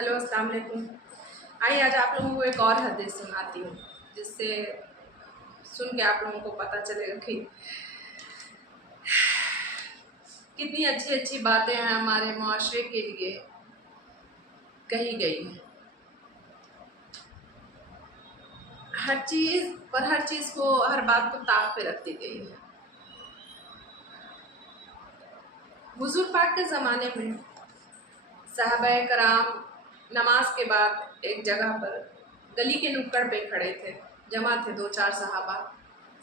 Hello, अस्सलाम वालेकुम। आइए आज आप लोगों को एक और हदीस सुनाती हूँ, जिससे सुन के आप लोगों को पता चलेगा कि कितनी अच्छी अच्छी बातें हैं हमारे माशरे के लिए कही गई हैं। हर चीज़ को, हर बात को ताक पे रख दी गई है। हुजूर पाक के ज़माने में सहाबाए कराम नमाज के बाद एक जगह पर गली के नुक्कड़ पे खड़े थे। जमा थे दो चार सहाबा,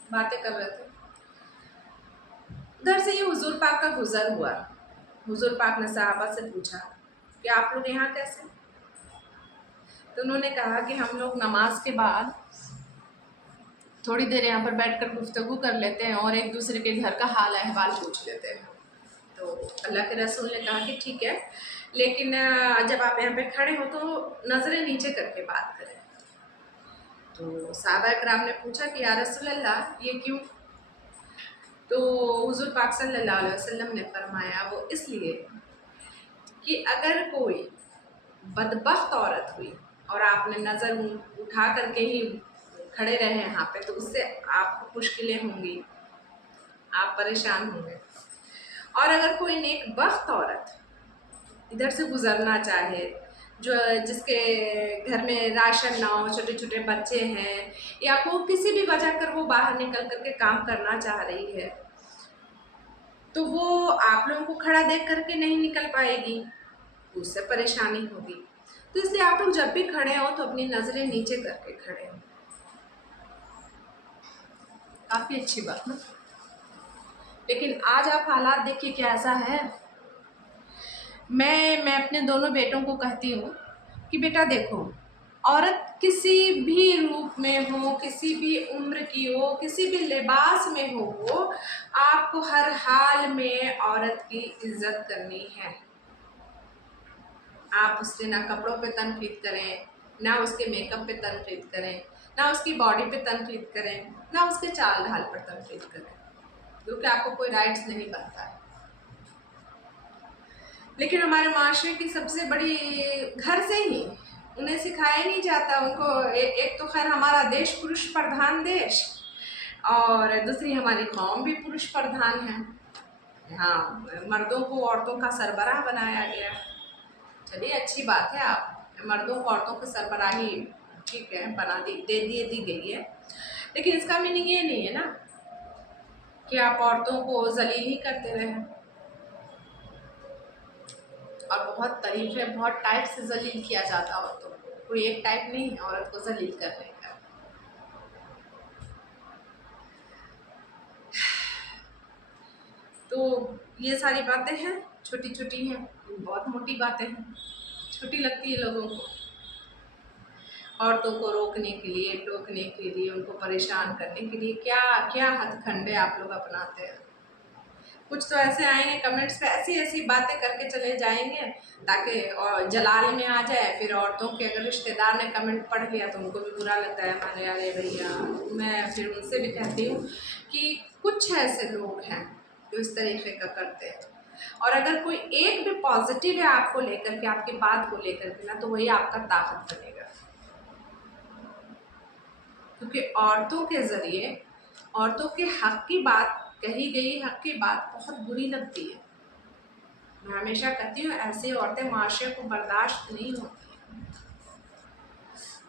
बातें कर रहे थे। उधर से ये हुजूर पाक का गुजर हुआ। हुजूर पाक ने सहाबा से पूछा कि आप लोग यहाँ कैसे? तो उन्होंने कहा कि हम लोग नमाज के बाद थोड़ी देर यहाँ पर बैठकर गुफ्तगू कर लेते हैं और एक दूसरे के घर का हाल अहवाल पूछ लेते हैं। तो अल्लाह के रसूल ने कहा कि ठीक है, लेकिन जब आप यहाँ पे खड़े हो तो नज़रें नीचे करके बात करें। तो सहाबा इकराम ने पूछा कि या रसूल अल्लाह, ये क्यों? तो हुजूर पाक सल्लल्लाहु अलैहि वसल्लम ने फरमाया, वो इसलिए कि अगर कोई बदबख्त औरत हुई और आपने नज़र उठा करके ही खड़े रहे यहाँ पे, तो उससे आपको मुश्किलें होंगी, आप परेशान होंगे। और अगर कोई नेकबख्त औरत इधर से गुजरना चाहे, जो जिसके घर में राशन ना हो, छोटे छोटे बच्चे हैं, या को किसी भी वजह कर वो बाहर निकल करके काम करना चाह रही है, तो वो आप लोगों को खड़ा देख करके नहीं निकल पाएगी, उससे परेशानी होगी। तो इसलिए आप लोग जब भी खड़े हो तो अपनी नज़रें नीचे करके खड़े हो। काफ़ी अच्छी बात ना। लेकिन आज आप हालात देखिए क्या ऐसा है। मैं अपने दोनों बेटों को कहती हूँ कि बेटा देखो, औरत किसी भी रूप में हो, किसी भी उम्र की हो, किसी भी लिबास में हो, आपको हर हाल में औरत की इज्जत करनी है। आप उससे ना कपड़ों पे तनकीद करें, ना उसके मेकअप पे तनकीद करें, ना उसकी बॉडी पे तनकीद करें, ना उसके चाल ढाल पर तनकीद करें, क्योंकि आपको कोई राइट्स नहीं बनता है। लेकिन हमारे माशरे की सबसे बड़ी, घर से ही उन्हें सिखाया नहीं जाता। उनको एक तो खैर हमारा देश पुरुष प्रधान देश, और दूसरी हमारी कौम भी पुरुष प्रधान है। हाँ, मर्दों को औरतों का सरबराह बनाया गया। चलिए अच्छी बात है, आप मर्दों को औरतों की सरबराही ठीक है बना दी गई है, लेकिन इसका मीनिंग ये नहीं है ना कि आप औरतों को जलील ही करते रहें। और बहुत तरीके, बहुत टाइप से जलील किया जाता है औरतों को, कोई एक टाइप नहीं है औरत को जलील करने का। तो ये सारी बातें हैं, छोटी छोटी हैं, बहुत मोटी बातें हैं, छोटी लगती है लोगों को। औरतों को रोकने के लिए, टोकने के लिए, उनको परेशान करने के लिए क्या क्या हथकंडे आप लोग अपनाते हैं। कुछ तो ऐसे आएंगे कमेंट्स पे, ऐसी ऐसी बातें करके चले जाएंगे ताकि और जलाल में आ जाए। फिर औरतों के अगर रिश्तेदार ने कमेंट पढ़ लिया तो उनको भी बुरा लगता है। माने अरे भैया, मैं फिर उनसे भी कहती हूँ कि कुछ ऐसे लोग हैं जो इस तरीके का करते हैं, और अगर कोई एक भी पॉजिटिव है आपको लेकर के, आपकी बात को लेकर के ना, तो वही आपका ताकत बनेगा। क्योंकि औरतों के ज़रिए औरतों के हक़ की बात कही गई, हक़ की बात बहुत बुरी लगती है। मैं हमेशा कहती हूँ ऐसी औरतें माशरे को बर्दाश्त नहीं होती।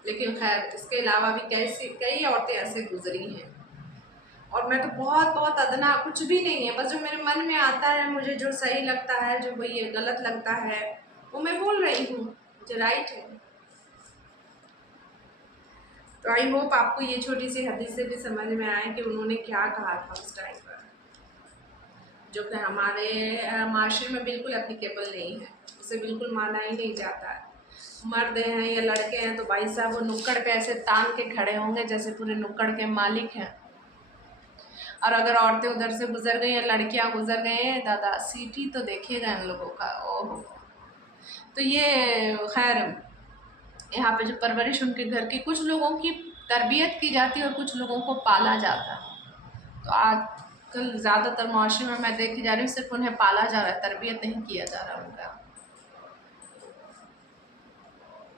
लेकिन खैर इसके अलावा भी कई औरतें ऐसे गुजरी हैं, और मैं तो बहुत बहुत अदना, कुछ भी नहीं है, बस जो मेरे मन में आता है, मुझे जो सही लगता है, जो ये गलत लगता है, वो मैं बोल रही हूँ, जो राइट है। तो आई होप आपको ये छोटी सी हदीस से भी समझ में आए कि उन्होंने क्या कहा था उस टाइम पर, जो कि हमारे माशरे में बिल्कुल एप्लीकेबल नहीं है, उसे बिल्कुल माना ही नहीं जाता है। मर्द हैं या लड़के हैं तो भाई साहब वो नुक्कड़ पे ऐसे तान के खड़े होंगे जैसे पूरे नुक्कड़ के मालिक हैं। और अगर औरतें उधर से गुजर गई या लड़कियां गुजर गई हैं, दादा सीटी तो देखेगा इन लोगों का। ओहो, तो ये खैर यहाँ पे जो परवरिश उनके घर की, कुछ लोगों की तरबियत की जाती है और कुछ लोगों को पाला जाता है। तो आजकल ज़्यादातर माशरे में मैं देखी जा रही हूँ सिर्फ उन्हें पाला जा रहा है, तरबियत नहीं किया जा रहा उनका।